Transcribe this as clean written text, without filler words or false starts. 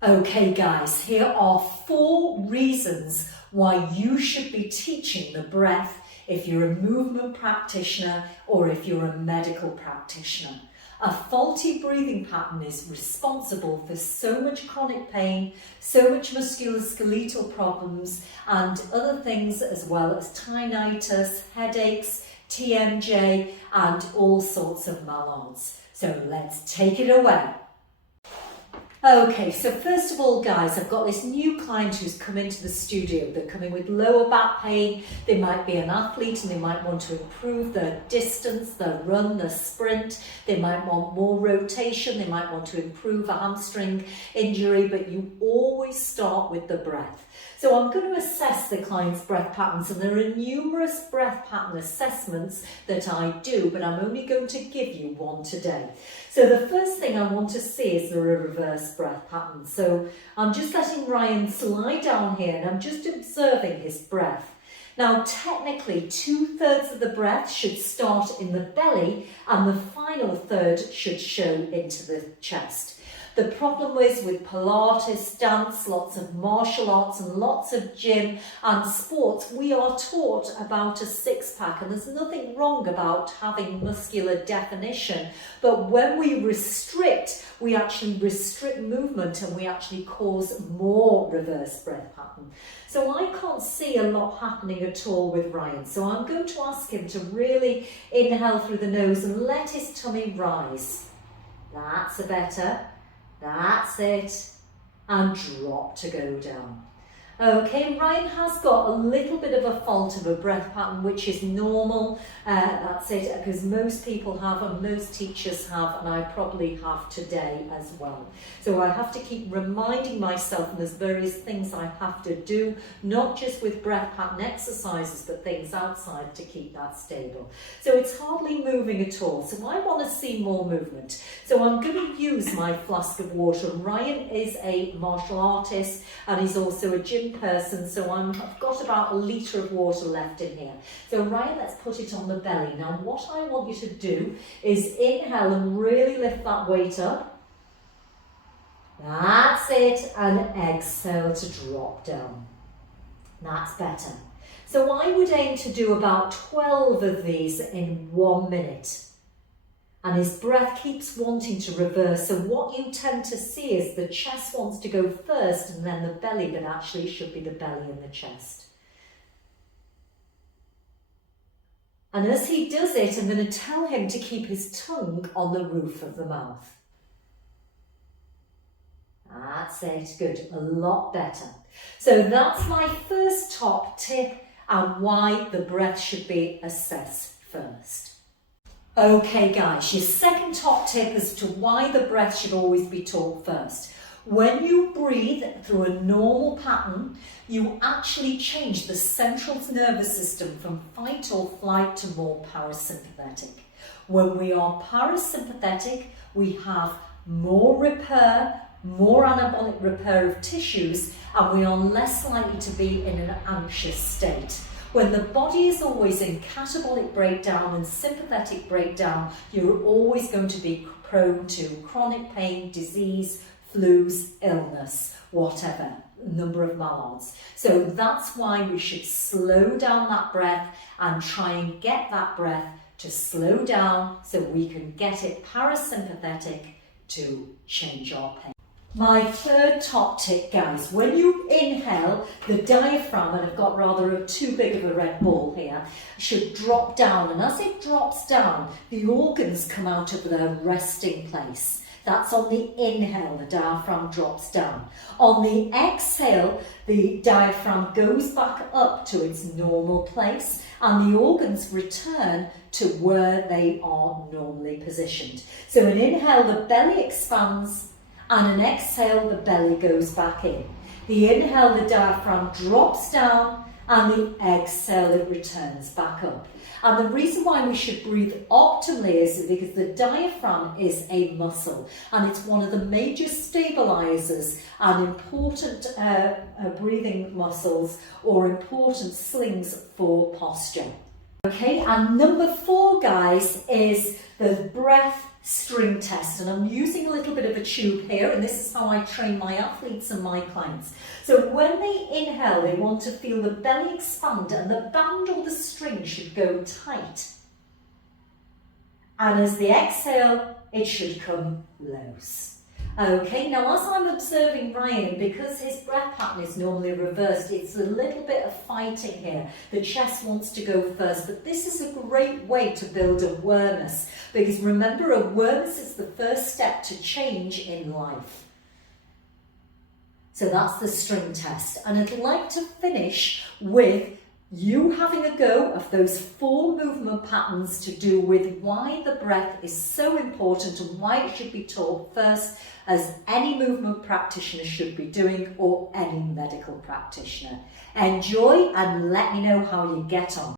Okay guys, here are 4 reasons why you should be teaching the breath if you're a movement practitioner or if you're a medical practitioner. A faulty breathing pattern is responsible for so much chronic pain, so much musculoskeletal problems and other things as well as tinnitus, headaches, TMJ and all sorts of maladies. So let's take it away. Okay, so first of all guys, I've got this new client who's come into the studio. They're coming with lower back pain. They might be an athlete and they might want to improve their distance, their run, their sprint. They might want more rotation. They might want to improve a hamstring injury, but you always start with the breath. So I'm going to assess the client's breath patterns, and there are numerous breath pattern assessments that I do, but I'm only going to give you one today. So the first thing I want to see is the reverse breath pattern. So I'm just letting Ryan slide down here and I'm just observing his breath. Now technically 2/3 of the breath should start in the belly and the final third should show into the chest. The problem is with Pilates, dance, lots of martial arts and lots of gym and sports, we are taught about a 6-pack, and there's nothing wrong about having muscular definition. But when we restrict, we actually restrict movement and we actually cause more reverse breath pattern. So I can't see a lot happening at all with Ryan. So I'm going to ask him to really inhale through the nose and let his tummy rise. That's better. That's it, and drop to go down. Okay, Ryan has got a little bit of a fault of a breath pattern, which is normal. That's it, because most people have and most teachers have, and I probably have today as well. So I have to keep reminding myself, and there's various things I have to do, not just with breath pattern exercises, but things outside to keep that stable. So it's hardly moving at all. So I want to see more movement. So I'm going to use my flask of water. And Ryan is a martial artist, and he's also a gym person, so I've got about 1 litre of water left in here. So Ryan, let's put it on the belly. Now what I want you to do is inhale and really lift that weight up. That's it, and exhale to drop down. That's better. So I would aim to do about 12 of these in 1 minute. And his breath keeps wanting to reverse. So what you tend to see is the chest wants to go first and then the belly, but actually it should be the belly and the chest. And as he does it, I'm going to tell him to keep his tongue on the roof of the mouth. That's it, good, a lot better. So that's my first top tip and why the breath should be assessed first. Okay guys, your second top tip as to why the breath should always be taught first. When you breathe through a normal pattern, you actually change the central nervous system from fight or flight to more parasympathetic. When we are parasympathetic, we have more repair, more anabolic repair of tissues, and we are less likely to be in an anxious state. When the body is always in catabolic breakdown and sympathetic breakdown, you're always going to be prone to chronic pain, disease, flus, illness, whatever, number of maladies. So that's why we should slow down that breath and try and get that breath to slow down so we can get it parasympathetic to change our pain. My third top tip, guys, when you inhale, the diaphragm, and I've got rather too big of a red ball here, should drop down. And as it drops down, the organs come out of their resting place. That's on the inhale, the diaphragm drops down. On the exhale, the diaphragm goes back up to its normal place and the organs return to where they are normally positioned. So an inhale, the belly expands, and an exhale, the belly goes back in. The inhale, the diaphragm drops down, and the exhale, it returns back up. And the reason why we should breathe optimally is because the diaphragm is a muscle, and it's one of the major stabilizers and important breathing muscles or important slings for posture. Okay, and number 4, guys, is the breath string test. And I'm using a little bit of a tube here, and this is how I train my athletes and my clients. So when they inhale, they want to feel the belly expand and the band or the string should go tight. And as they exhale, it should come loose. Okay, now as I'm observing Ryan, because his breath pattern is normally reversed, it's a little bit of fighting here. The chest wants to go first, but this is a great way to build awareness, because remember, awareness is the first step to change in life. So that's the string test. And I'd like to finish with you having a go of those 4 movement patterns to do with why the breath is so important and why it should be taught first, as any movement practitioner should be doing, or any medical practitioner. Enjoy and let me know how you get on.